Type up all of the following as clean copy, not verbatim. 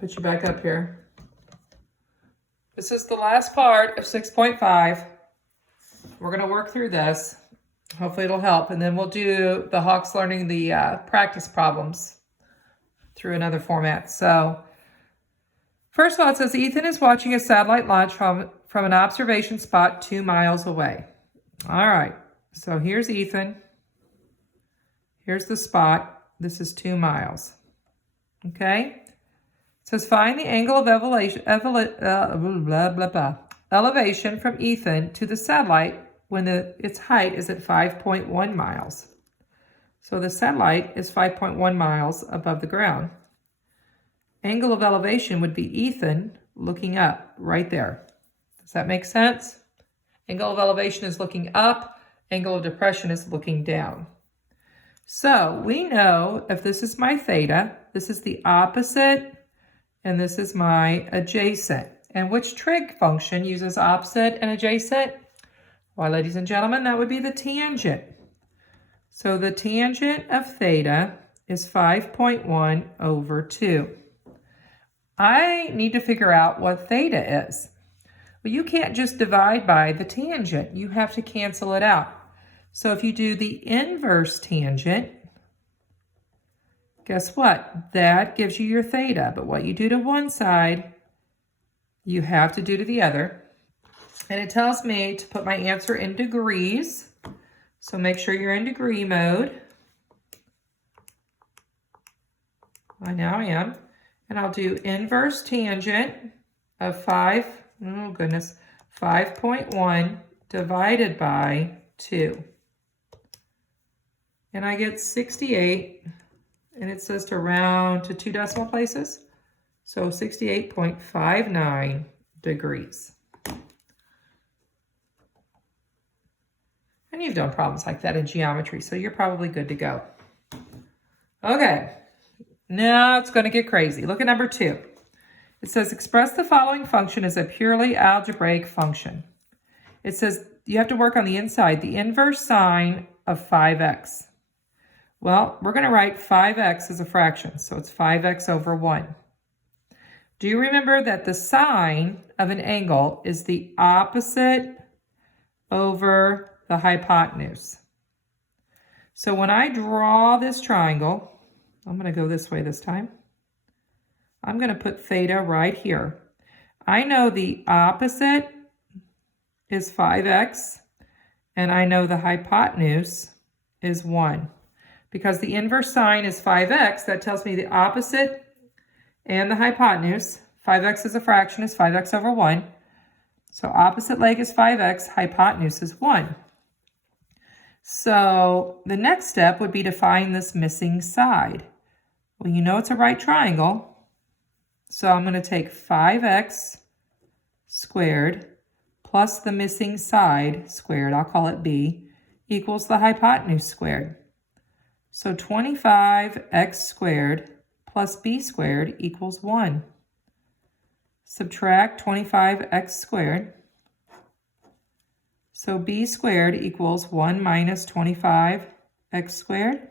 Put you back up here. This is the last part of 6.5. We're going to work through this. Hopefully it'll help. And then we'll do the Hawks Learning the practice problems through another format. So first of all, it says Ethan is watching a satellite launch from an observation spot 2 miles away. All right. So here's Ethan. Here's the spot. This is 2 miles. Okay. It says find the angle of elevation from Ethan to the satellite when its height is at 5.1 miles. So the satellite is 5.1 miles above the ground. Angle of elevation would be Ethan looking up right there. Does that make sense? Angle of elevation is looking up. Angle of depression is looking down. So we know if this is my theta, this is the opposite, and this is my adjacent. And which trig function uses opposite and adjacent? Why, ladies and gentlemen, that would be the tangent. So the tangent of theta is 5.1 over 2. I need to figure out what theta is. Well, you can't just divide by the tangent. You have to cancel it out. So if you do the inverse tangent, guess what? That gives you your theta. But what you do to one side, you have to do to the other. And it tells me to put my answer in degrees. So make sure you're in degree mode. I now am. And I'll do inverse tangent of 5.1 divided by 2. And I get 68. And it says to round to 2 decimal places. So 68.59 degrees. And you've done problems like that in geometry, so you're probably good to go. Okay, now it's going to get crazy. Look at number 2. It says express the following function as a purely algebraic function. It says you have to work on the inside, the inverse sine of 5x. Well, we're going to write 5x as a fraction, so it's 5x over 1. Do you remember that the sine of an angle is the opposite over the hypotenuse? So when I draw this triangle, I'm going to go this way this time. I'm going to put theta right here. I know the opposite is 5x, and I know the hypotenuse is 1. Because the inverse sine is 5x, that tells me the opposite and the hypotenuse, 5x is a fraction, is 5x over 1. So opposite leg is 5x, hypotenuse is 1. So the next step would be to find this missing side. Well, you know it's a right triangle. So I'm going to take 5x squared plus the missing side squared, I'll call it b, equals the hypotenuse squared. So 25x squared plus b squared equals 1. Subtract 25x squared. So b squared equals 1 minus 25x squared,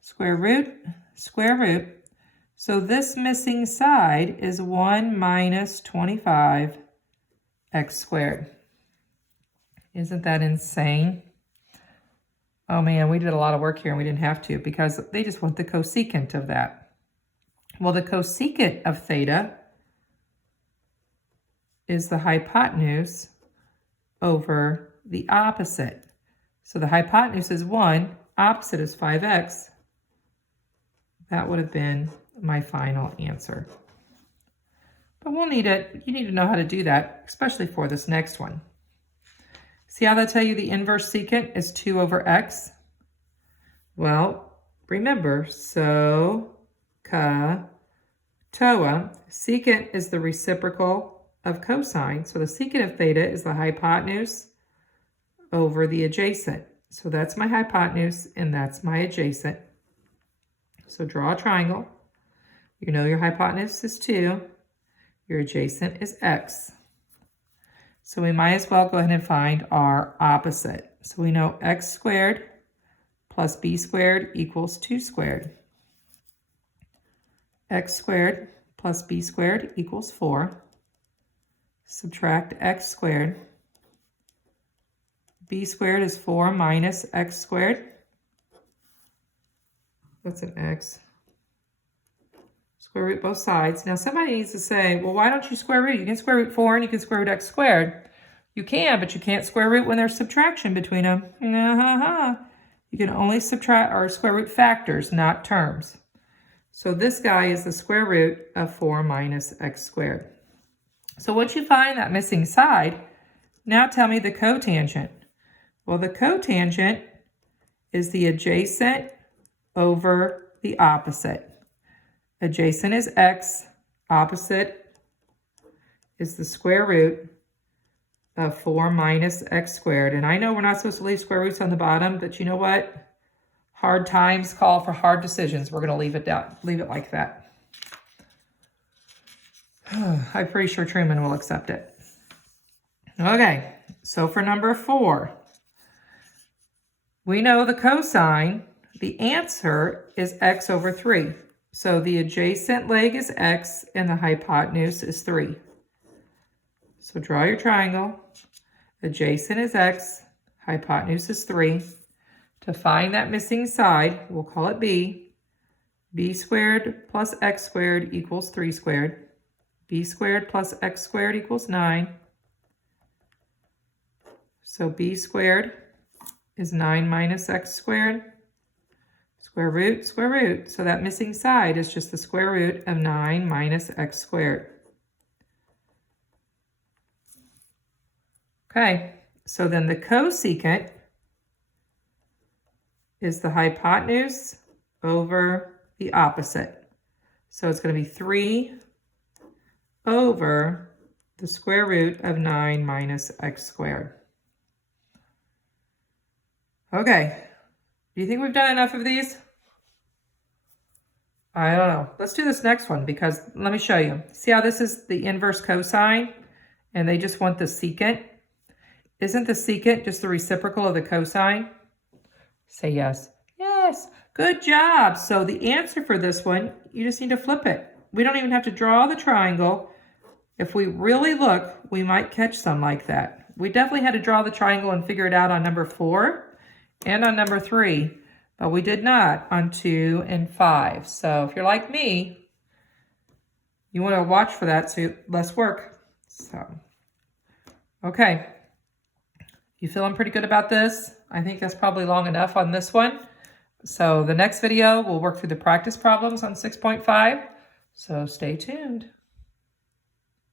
square root. So this missing side is 1 minus 25x squared. Isn't that insane? Oh man, we did a lot of work here and we didn't have to because they just want the cosecant of that. Well, the cosecant of theta is the hypotenuse over the opposite. So the hypotenuse is 1, opposite is 5x. That would have been my final answer. But we'll need it. You need to know how to do that, especially for this next one. See how they tell you the inverse secant is 2 over x? Well, remember, so, ka, toa, secant is the reciprocal of cosine. So the secant of theta is the hypotenuse over the adjacent. So that's my hypotenuse and that's my adjacent. So draw a triangle. You know your hypotenuse is 2. Your adjacent is x. So we might as well go ahead and find our opposite. So we know x squared plus b squared equals 2 squared. X squared plus b squared equals 4. Subtract x squared. B squared is 4 minus x squared. That's an x. Square root both sides. Now somebody needs to say, well, why don't you square root? You can square root 4 and you can square root x squared. You can, but you can't square root when there's subtraction between them. You can only subtract or square root factors, not terms. So this guy is the square root of 4 minus x squared. So once you find that missing side, now tell me the cotangent. Well, the cotangent is the adjacent over the opposite. Adjacent is x, opposite is the square root of 4 minus x squared. And I know we're not supposed to leave square roots on the bottom, but you know what? Hard times call for hard decisions. We're going to leave it down, leave it like that. I'm pretty sure Truman will accept it. Okay, so for number 4, we know the cosine, the answer is x over 3. So the adjacent leg is x and the hypotenuse is 3. So draw your triangle. Adjacent is x, hypotenuse is 3. To find that missing side, we'll call it b. B squared plus x squared equals 3 squared. B squared plus x squared equals 9. So b squared is 9 minus x squared. Square root, square root. So that missing side is just the square root of 9 minus x squared. Okay, so then the cosecant is the hypotenuse over the opposite. So it's going to be 3 over the square root of 9 minus x squared. Okay, do you think we've done enough of these? I don't know. Let's do this next one because let me show you. See how this is the inverse cosine and they just want the secant? Isn't the secant just the reciprocal of the cosine? Say yes. Yes. Good job. So the answer for this one, you just need to flip it. We don't even have to draw the triangle. If we really look, we might catch some like that. We definitely had to draw the triangle and figure it out on number 4 and on number 3, but we did not on 2 and 5. So if you're like me, you want to watch for that so less work. So, okay. You feeling pretty good about this? I think that's probably long enough on this one. So the next video, we'll work through the practice problems on 6.5. So stay tuned.